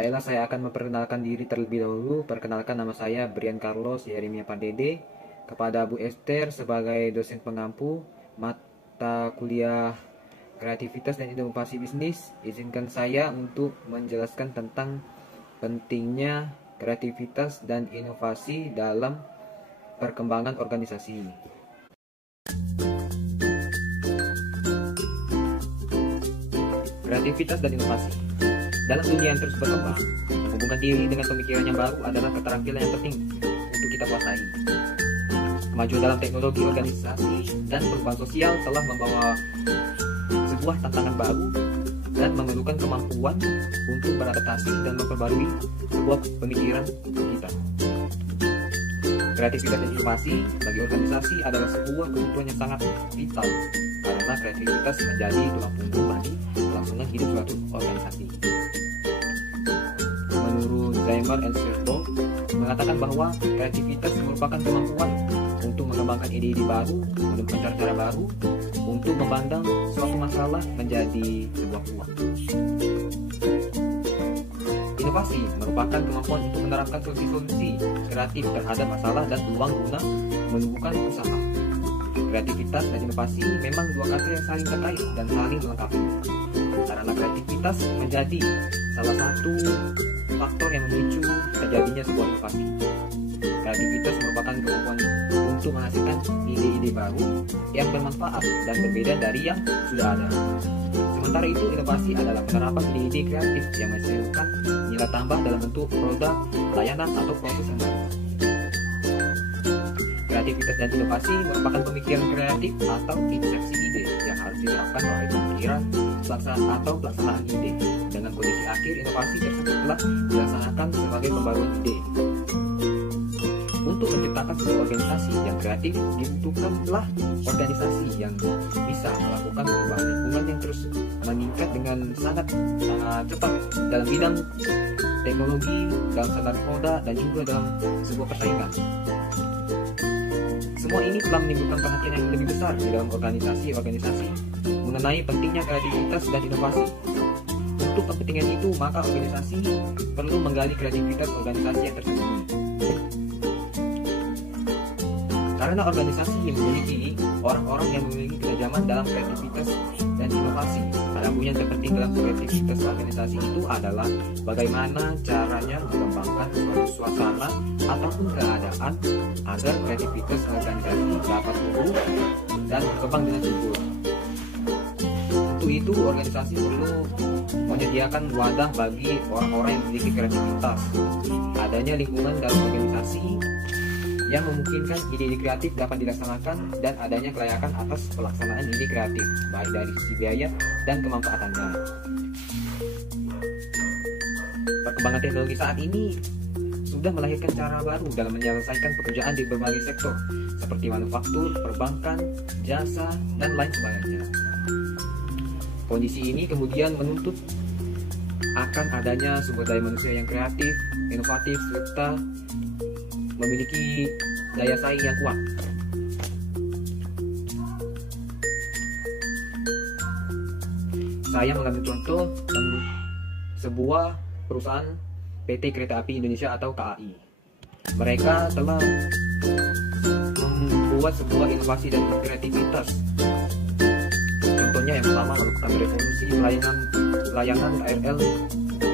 Baiklah, saya akan memperkenalkan diri terlebih dahulu. Perkenalkan, nama saya Brian Carlos Yeremia Pardede. Kepada Bu Esther sebagai dosen pengampu mata kuliah kreativitas dan inovasi bisnis, izinkan saya untuk menjelaskan tentang pentingnya kreativitas dan inovasi dalam perkembangan organisasi. Kreativitas dan inovasi dalam dunia yang terus berkembang, menghubungkan diri dengan pemikiran yang baru adalah keterampilan yang penting untuk kita kuasai. Kemajuan dalam teknologi organisasi dan perubahan sosial telah membawa sebuah tantangan baru dan memerlukan kemampuan untuk beradaptasi dan memperbarui sebuah pemikiran kita. Kreativitas dan inovasi bagi organisasi adalah sebuah kebutuhan yang sangat vital karena kreativitas menjadi tulang punggung bagi kelangsungan hidup suatu organisasi. Menurut Zimmer and Serbo mengatakan bahwa kreativitas merupakan kemampuan untuk mengembangkan ide-ide baru, menemukan cara-cara baru untuk memandang suatu masalah menjadi sebuah peluang. Inovasi merupakan kemampuan untuk menerapkan solusi-solusi kreatif terhadap masalah dan peluang guna menumbuhkan usaha. Kreativitas dan inovasi memang dua kata yang saling terkait dan saling melengkapi. Karena kreativitas menjadi salah satu faktor yang memicu terjadinya sebuah inovasi. Kreativitas merupakan kemampuan untuk menghasilkan ide-ide baru yang bermanfaat dan berbeda dari yang sudah ada. Sementara itu, inovasi adalah penerapan ide-ide kreatif yang menghasilkan nilai tambah dalam bentuk produk, layanan, atau proses yang baru. Kreativitas dan inovasi merupakan pemikiran kreatif atau insepsi ide yang harus diterapkan melalui pemikiran, pelaksanaan ide. Dengan kondisi akhir, inovasi tersebut telah dilaksanakan sebagai pembaruan ide. Untuk menciptakan sebuah organisasi yang kreatif, dibutuhkanlah organisasi yang bisa melakukan perubahan lingkungan yang terus meningkat dengan sangat cepat dalam bidang teknologi, dalam standar moda, dan juga dalam sebuah persaingan. Semua ini telah menimbulkan perhatian yang lebih besar di dalam organisasi mengenai pentingnya kreativitas dan inovasi. Untuk kepentingan itu, maka organisasi perlu menggali kreativitas organisasi yang tersembunyi. Karena organisasi yang memiliki orang-orang yang memiliki ketajam dalam kreativitas dan inovasi. Adapun yang terpenting dalam kreativitas organisasi itu adalah bagaimana caranya mengembangkan suatu suasana ataupun keadaan agar kreativitas organisasi dapat tumbuh dan berkembang dengan subur. Untuk itu, organisasi perlu menyediakan wadah bagi orang-orang yang memiliki kreativitas. Adanya lingkungan dalam organisasi yang memungkinkan ide-ide kreatif dapat dilaksanakan dan adanya kelayakan atas pelaksanaan ide kreatif, baik dari sisi biaya dan kemanfaatannya. Perkembangan teknologi saat ini sudah melahirkan cara baru dalam menyelesaikan pekerjaan di berbagai sektor, seperti manufaktur, perbankan, jasa, dan lain sebagainya. Kondisi ini kemudian menuntut akan adanya sumber daya manusia yang kreatif, inovatif, serta memiliki daya saing yang kuat. Saya mengambil contoh sebuah perusahaan PT Kereta Api Indonesia atau KAI. Mereka telah membuat sebuah inovasi dan kreativitas. Contohnya yang pertama, melakukan revolusi layanan KRL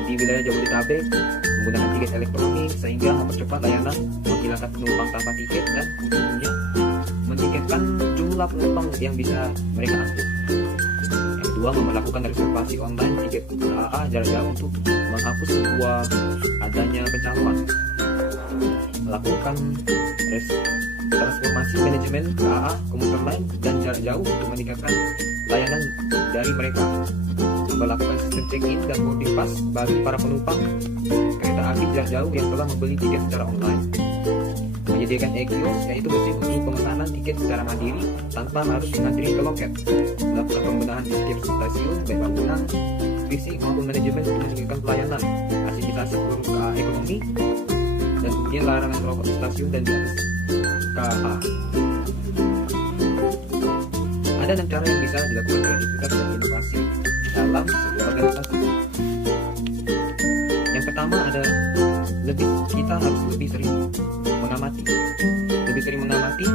di wilayah Jabodetabek menggunakan tiket elektronik sehingga mempercepat layanan, menghilangkan penumpang tanpa tiket, dan ujungnya mentiketkan jumlah penumpang yang bisa mereka angkut. Yang kedua, melakukan reservasi online tiket KA jarak jauh untuk menghapus sebuah adanya pencalonan. Melakukan transformasi manajemen KA komuter lain dan jarak jauh untuk meningkatkan layanan dari mereka. Melakukan sistem check-in dan boarding pass bagi para penumpang kereta api jarak jauh yang telah membeli tiket secara online. Menyediakan e-kios, yaitu mesin untuk pemesanan tiket secara mandiri tanpa harus mengantri ke loket. Melakukan pembenahan di setiap stasiun, baik bangunan, fisik maupun manajemen untuk meningkatkan pelayanan, asimisasi seluruh KA ekonomi, dan kemudian larangan merokok di stasiun dan di atas KA. Ada 6 cara yang bisa dilakukan kreativitas dan inovasi dalam sebuah organisasi. Yang pertama ada kita harus lebih sering mengamati. Lebih sering mengamati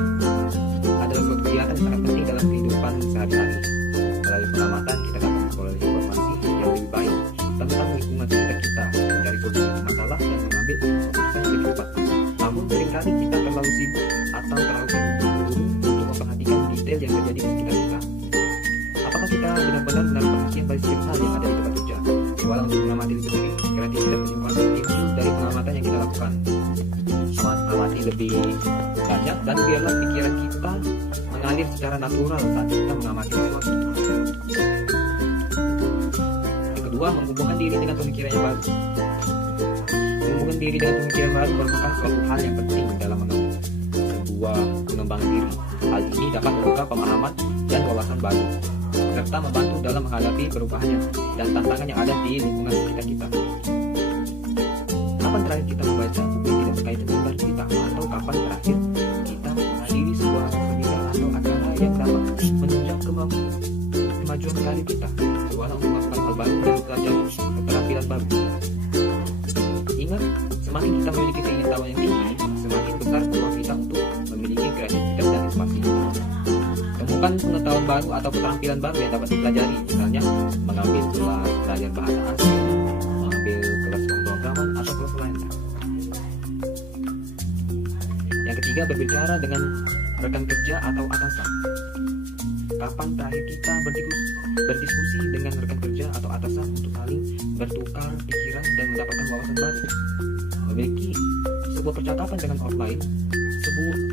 adalah suatu kegiatan yang sangat penting dalam kehidupan sehari-hari. Melalui pengamatan kita dapat memperoleh informasi yang lebih baik tentang lingkungan sekitar kita, mencari solusi masalah dan mengambil keputusan yang lebih tepat. Namun seringkali kita terlalu sibuk atau terlalu terburu-buru untuk memperhatikan detail yang terjadi di sekitar kita. Apakah kita benar-benar menaruh perhatian pada setiap hal yang ada di tempat kerja? Walau untuk mengamati lebih sering, kreativitas dan inovasi timbul dari pengamatan yang kita lakukan. Amati lebih banyak dan biarlah pikiran kita mengalir secara natural saat kita mengamati sesuatu. Yang kedua, menghubungkan diri dengan pemikiran yang baru. Menghubungkan diri dengan pemikiran baru merupakan suatu hal yang penting dalam sebuah pengembangan diri. Hal ini dapat membuka pemahaman dan wawasan baru, serta membantu dalam menghadapi perubahan dan tantangan yang ada di lingkungan sekitar kita. Kapan terakhir kita membaca buku yang tidak berkaitan dengan kita, atau kapan terakhir kita menghadiri sebuah seminar atau acara yang dapat menunjang kemajuan karir kita, seolah untuk melakukan hal baru dan belajar keterampilan baru. Ingat, semakin kita memiliki keinginan yang tinggi, semakin besar peluang kita untuk memiliki kreativitas dan inovasi. Temukan pengetahuan baru atau keterampilan baru yang dapat dipelajari, misalnya mengambil kelas belajar bahasa asing, mengambil kelas pemrograman atau kelas lainnya. Yang ketiga, berbicara dengan rekan kerja atau atasan. Kapan terakhir kita berdiskusi dengan rekan kerja atau atasan untuk saling bertukar pikiran dan mendapatkan wawasan baru? Memiliki sebuah percakapan dengan orang lain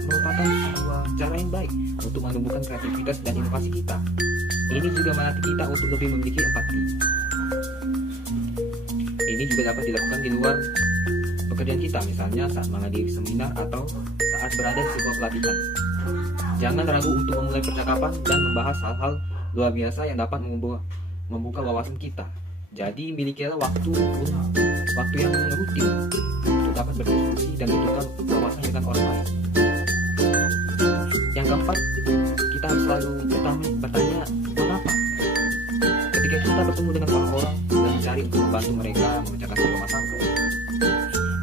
merupakan sebuah cara yang baik untuk menumbuhkan kreativitas dan inovasi kita. Ini juga melatih kita untuk lebih memiliki empati. Ini juga dapat dilakukan di luar pekerjaan kita, misalnya saat menghadiri seminar atau saat berada di sebuah pelatihan. Jangan ragu untuk memulai percakapan dan membahas hal-hal luar biasa yang dapat membuka wawasan kita. Jadi milikilah waktu yang rutin untuk dapat berdiskusi dan bertukar wawasan dengan orang lain. Yang keempat, kita harus selalu bertanya mengapa. Ketika kita bertemu dengan orang dan mencari untuk membantu mereka memecahkan sebuah masalah,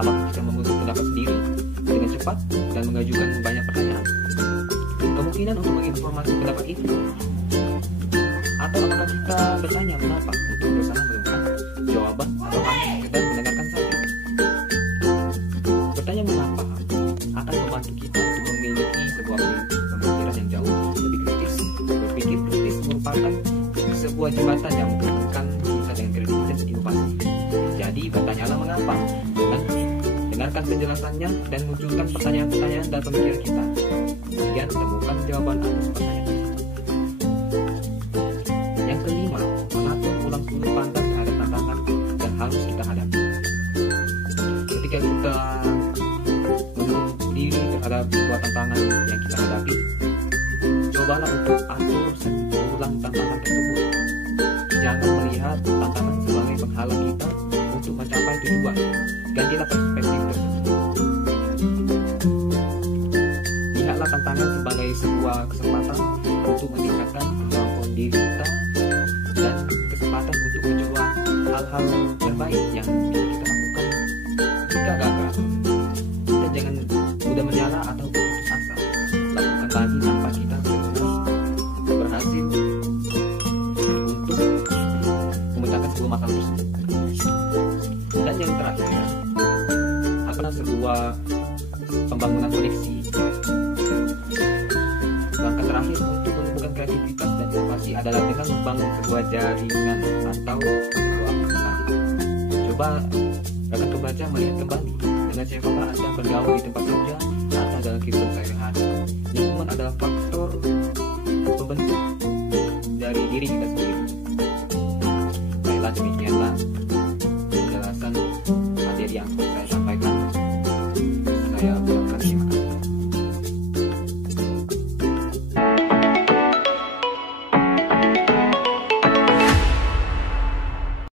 apakah kita membentuk pendapat sendiri dengan cepat dan mengajukan banyak pertanyaan? Kemungkinan untuk menginformasi pendapat itu, atau apakah kita bertanya mengapa untuk berusaha menemukan jawaban atau hanya sekedar mendengarkan saja? Bertanya mengapa akan membantu kita untuk memiliki sebuah pemikiran yang jauh lebih kritis. Berpikir kritis merupakan sebuah jembatan yang menghubungkan kita dengan kreativitas dan inovasi. Jadi bertanyalah mengapa, dengarkan penjelasannya dan munculkan pertanyaan-pertanyaan dalam pemikiran kita. Kemudian temukan jawaban atas pertanyaan tersebut. Yang kelima, mengatur ulang sudut pandang terhadap tantangan yang harus kita hadapi. Ketika kita menutup diri terhadap sebuah tantangan yang kita hadapi, cobalah untuk atur ulang tantangan tersebut. Jangan melihat tantangan sebagai penghalang kita untuk mencapai tujuan. Gantilah perspektif tersebut. Lihatlah tantangan sebagai sebuah kesempatan untuk meningkatkan kemampuan diri kita dan kesempatan untuk mencoba hal-hal terbaik yang bisa kita lakukan. Jika gagal, kita jangan mudah menyerah atau putus asa. Lakukan lagi sampai kita berhasil untuk memecahkan sebuah masalah tersebut. Dan yang terakhir, adalah sebuah pembangunan koneksi. Langkah terakhir untuk menumbuhkan kreativitas dan inovasi adalah dengan membangun sebuah jaringan atau sebuah hubungan. Coba rekan pembaca melihat kembali dengan siapakah Anda bergaul di tempat kerja atau dalam kehidupan sehari-hari. Lingkungan adalah faktor pembentuk dari diri kita sendiri. Baiklah, demikianlah